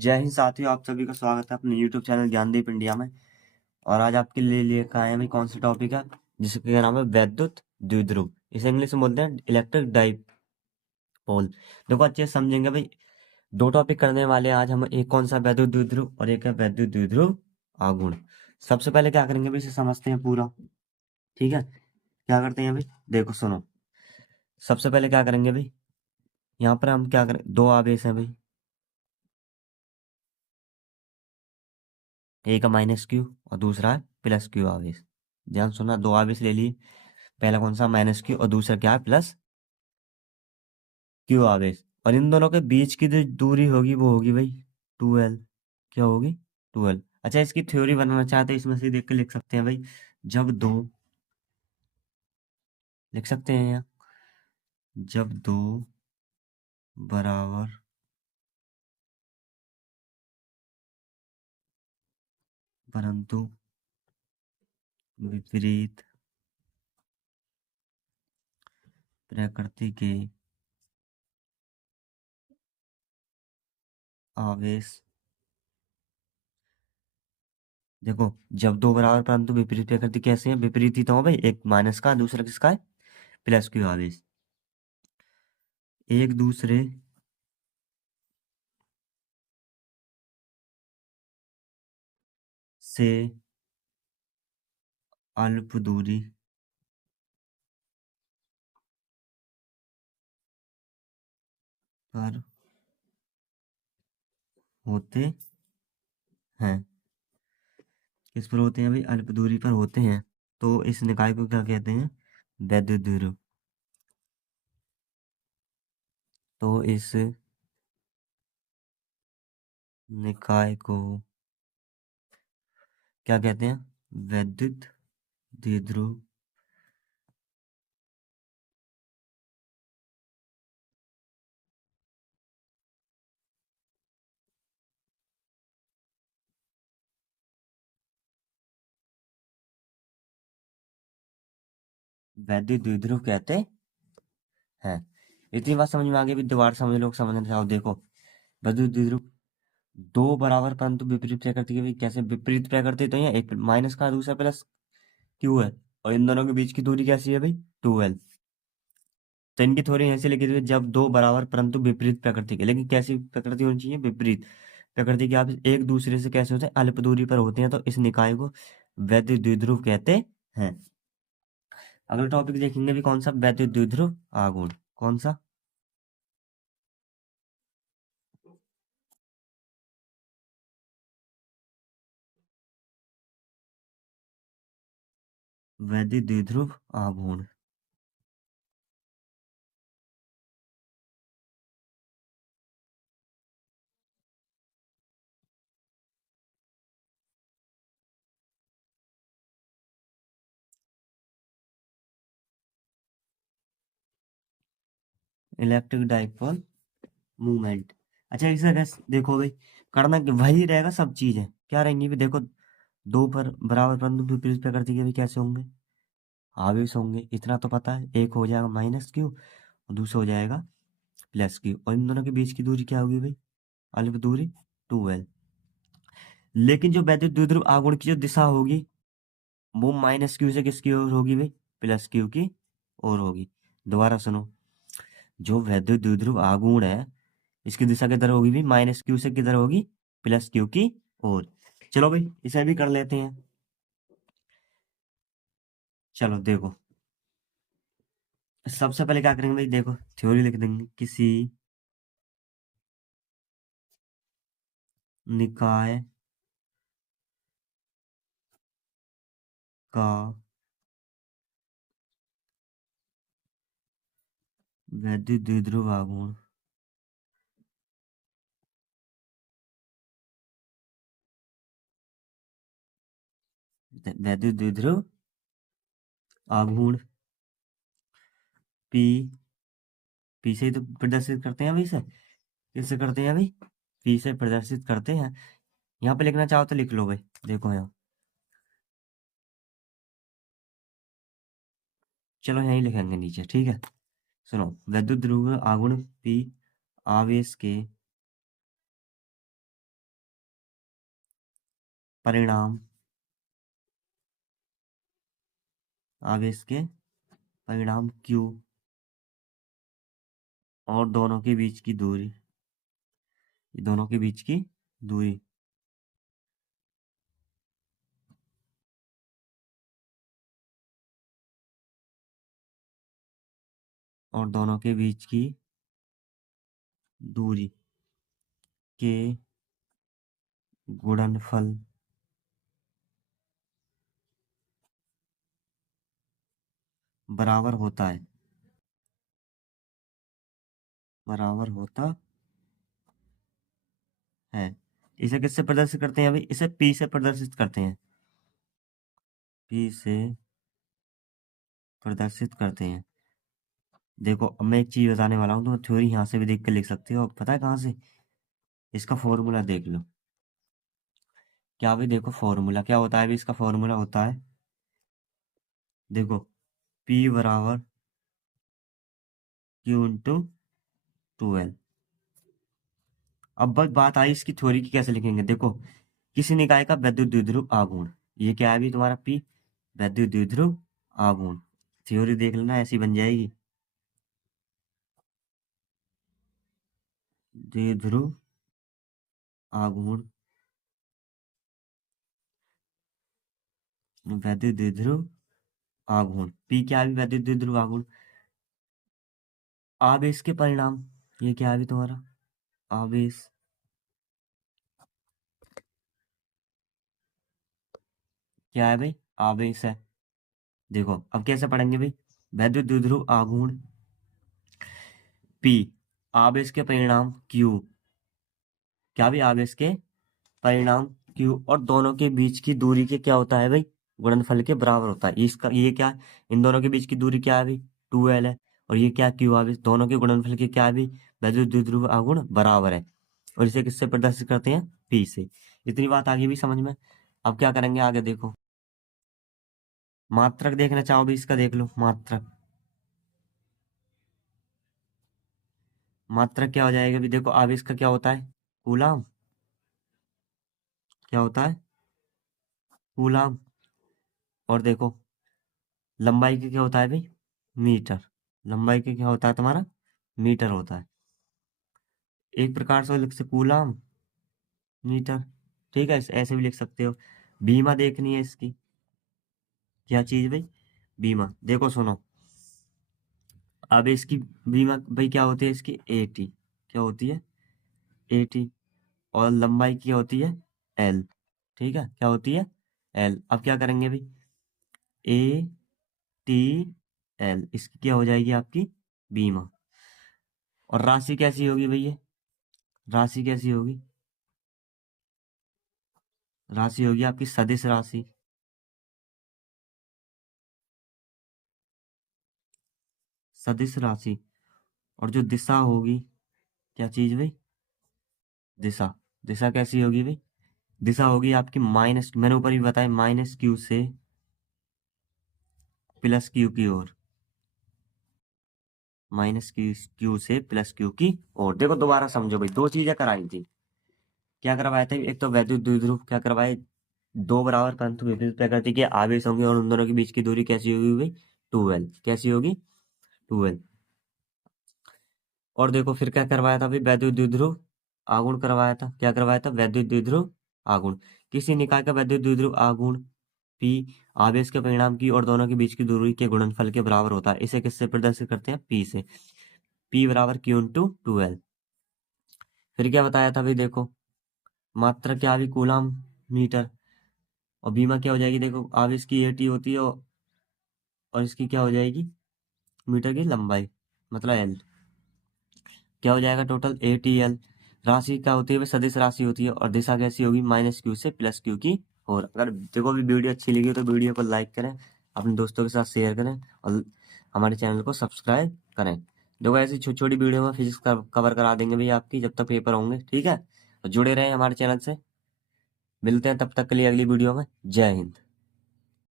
जय हिंद साथियों, आप सभी का स्वागत है अपने YouTube चैनल ज्ञानदीप इंडिया में। और आज आपके लिए लेकर आए हैं भाई कौन सा टॉपिक है जिसका नाम है वैद्युत द्विध्रुव। इसे इंग्लिश में बोलते हैं इलेक्ट्रिक डाइपोल। देखो अच्छे से समझेंगे भाई। दो टॉपिक करने वाले हैं आज हम, एक कौन सा वैद्युत द्विध्रुव और एक है वैद्युत द्विध्रुव आघूर्ण। सबसे पहले क्या करेंगे भाई, इसे समझते हैं पूरा। ठीक है, क्या करते हैं भाई, देखो सुनो। सबसे पहले क्या करेंगे भाई, यहाँ पर हम क्या करें, दो आवेश हैं भाई, एक है माइनस क्यू और दूसरा है प्लस क्यू आवेश। ध्यान सुना, दो आवेश ले लिए। पहला कौन सा, माइनस क्यू, और दूसरा क्या है, प्लस क्यू आवेश। और इन दोनों के बीच की जो दूरी होगी वो होगी भाई 2L। क्या होगी, 2L। अच्छा, इसकी थ्योरी बनाना चाहते हैं, इसमें से देख के लिख सकते हैं भाई। जब दो, लिख सकते हैं यहाँ, जब दो बराबर परंतु विपरीत प्रकृति के आवेश, देखो जब दो बराबर परंतु विपरीत प्रकृति कैसे हैं, विपरीत ही तो हो भाई, एक माइनस का दूसरा किसका है, प्लस क्यू आवेश, एक दूसरे से अल्प दूरी पर होते हैं। किस पर होते हैं भाई, अल्प दूरी पर होते हैं। तो इस निकाय को क्या कहते हैं, वैद्युत द्विध्रुव। तो इस निकाय को क्या कहते हैं, वैद्युत द्विध्रुव। वैद्युत द्विध्रुव कहते हैं। इतनी बात समझ में आ गई, भी दोबारा समझ लो, समझना चाहो देखो। वैद्युत द्विध्रुव, दो बराबर परंतु विपरीत प्रकृति के भी, कैसे विपरीत प्रकृति, तो यहाँ एक माइनस का दूसरा प्लस क्यू है, और इन दोनों के बीच की दूरी कैसी है भाई, 2L। तो इनकी थोड़ी ऐसे लिखी थी, जब दो बराबर परंतु विपरीत प्रकृति के, लेकिन कैसी प्रकृति होनी चाहिए, विपरीत प्रकृति के। आप एक दूसरे से कैसे होते हैं, अल्प दूरी पर होते हैं, तो इस निकाय को वैद्युत द्विध्रुव कहते हैं। अगला टॉपिक देखेंगे भी कौन सा, वैद्युत द्विध्रुव आघूर्ण। कौन सा, वैद्युत द्विध्रुव आघूर्ण। Electric dipole movement. अच्छा, इसे कैसे देखो भाई, करना कि वही रहेगा, सब चीजें क्या रहेंगी भी, देखो दो पर बराबर परंतु विपरीत प्रकृति के भी कैसे होंगे, आवेश होंगे। इतना तो पता है, एक हो जाएगा माइनस क्यू और दूसरा हो जाएगा प्लस क्यू, और इन दोनों के बीच की दूरी क्या होगी भाई, अल्प दूरी 2L। लेकिन जो वैद्युत द्विध्रुव आघूर्ण की जो दिशा होगी, वो माइनस क्यू से किसकी ओर होगी भाई, प्लस क्यू की ओर होगी। दोबारा सुनो, जो वैद्युत द्विध्रुव आघूर्ण है, इसकी दिशा किधर होगी भी, माइनस क्यू से किधर होगी, प्लस क्यू की ओर। चलो भाई, इसे भी कर लेते हैं। चलो देखो, सबसे पहले क्या करेंगे भाई, देखो थ्योरी लिख देंगे, किसी निकाय का वैद्युत द्विध्रुव आघूर्ण वैद्युत द्विध्रुव आघूर्ण पी, पी से ही तो प्रदर्शित करते हैं भाई इसे। किससे करते हैं भाई, पी से प्रदर्शित करते हैं। यहाँ पे लिखना चाहो तो लिख लो भाई, देखो यहाँ, चलो यहीं लिखेंगे नीचे, ठीक है। सुनो, वैद्युत ध्रुव आघूर्ण पी आवेश के परिणाम आवेश के परिणाम q और दोनों के बीच की दूरी, दोनों के बीच की दूरी और दोनों के बीच की दूरी के गुणनफल बराबर होता है, बराबर होता है। इसे किससे प्रदर्शित करते हैं अभी? इसे P से प्रदर्शित करते हैं, P से प्रदर्शित करते हैं। देखो अब मैं एक चीज बताने वाला हूँ, तो थ्योरी यहाँ से भी देख के लिख सकते हो। पता है कहाँ से? इसका फॉर्मूला देख लो। क्या भी देखो, फॉर्मूला क्या होता है अभी? इसका फॉर्मूला होता है, देखो, P बराबर Q इंटू 2L। अब बस बात आई इसकी थ्योरी की, कैसे लिखेंगे? देखो, किसी निकाय का वैद्युत द्विध्रुव आघूर्ण, ये क्या है अभी तुम्हारा? P वैद्युत द्विध्रुव आघूर्ण। थ्योरी देख लेना, ऐसी बन जाएगी। द्विध्रुव आघूर्ण, वैद्युत द्विध्रुव आघूर्ण। P क्या है? वैद्युत द्विध्रुव आघूर्ण। आवेश के परिणाम, ये क्या है अभी तुम्हारा? आवेश, क्या है भाई? आवेश है। देखो अब कैसे पढ़ेंगे भाई? वैद्युत द्विध्रुव आघूर्ण P, आवेश के परिणाम Q, क्या भी? आवेश के परिणाम Q और दोनों के बीच की दूरी के क्या होता है भाई? गुणनफल के बराबर होता है। इसका ये क्या है? इन दोनों के बीच की दूरी क्या है भाई? 2L है। और ये क्या? Q आवेश, दोनों के गुणनफल के क्या है भाई? वैद्युत द्विध्रुव आघूर्ण बराबर है। और इसे किससे प्रदर्शित करते हैं? P से। इतनी बात आगे भी समझ में। अब क्या करेंगे आगे? देखो, मात्रक देखना चाहो भी, इसका देख लो। मात्रक, मात्रक क्या हो जाएगा भी? देखो आवेश का क्या होता है? कूलाम। क्या होता है? कूलाम। और देखो लंबाई का क्या होता है भाई? मीटर। लंबाई का क्या होता है तुम्हारा? मीटर होता है। एक प्रकार से लिख सकते कूलाम मीटर। ठीक है, ऐसे भी लिख सकते हो। बीमा देखनी है इसकी, क्या चीज भाई? बीमा। देखो सुनो, अब इसकी बीमा भाई क्या होती है? इसकी 80, क्या होती है? 80। और लंबाई की होती है L। ठीक है, क्या होती है? L। अब क्या करेंगे भाई? ATL, इसकी क्या हो जाएगी आपकी? बीमा। और राशि कैसी होगी भैया? राशि कैसी होगी? राशि होगी आपकी सदिश राशि। सदिश राशि। और जो दिशा होगी, क्या चीज भाई? दिशा। दिशा कैसी होगी भाई? दिशा होगी आपकी माइनस, मैंने ऊपर ही बताया, -Q से +Q की ओर। -Q से +Q की ओर। देखो दोबारा समझो भाई, दो चीजें कराई थी। क्या करवाया था? एक तो वैद्युत द्विध्रुव क्या करवाए? दो बराबर परंतु विपरीत प्रकृति के आवेश होंगे और उन दोनों के बीच की दूरी कैसी होगी भाई? 2L। कैसी होगी? 2L। और देखो फिर क्या करवाया था भाई? वैद्युत द्विध्रुव आघूर्ण करवाया था। क्या करवाया था? वैद्युत द्विध्रुव आघूर्ण। किसी निकाय का वैद्युत द्विध्रुव आघूर्ण P, आवेश के परिणाम की और दोनों के बीच की दूरी के गुणनफल के बराबर होता है। इसे किससे प्रदर्शित करते हैं? P से। P बराबर Q इंटू 2L। फिर क्या बताया था भाई? देखो, मात्रा क्या भी? Coulomb metre. और बीमा क्या हो जाएगी? देखो आवेश की 80 होती है और इसकी क्या हो जाएगी? मीटर की लंबाई, मतलब L। क्या हो जाएगा टोटल? ATL। राशि क्या होती है भाई? सदिश राशि होती है। और दिशा कैसी होगी? -Q से +Q की। और अगर देखो भी वीडियो अच्छी लगी हो तो वीडियो को लाइक करें, अपने दोस्तों के साथ शेयर करें और हमारे चैनल को सब्सक्राइब करें। देखो ऐसी छोटी छोटी वीडियो में फिजिक्स कवर करा देंगे भाई आपकी, जब तक पेपर होंगे। ठीक है, तो जुड़े रहें हमारे चैनल से। मिलते हैं तब तक के लिए अगली वीडियो में। जय हिंद।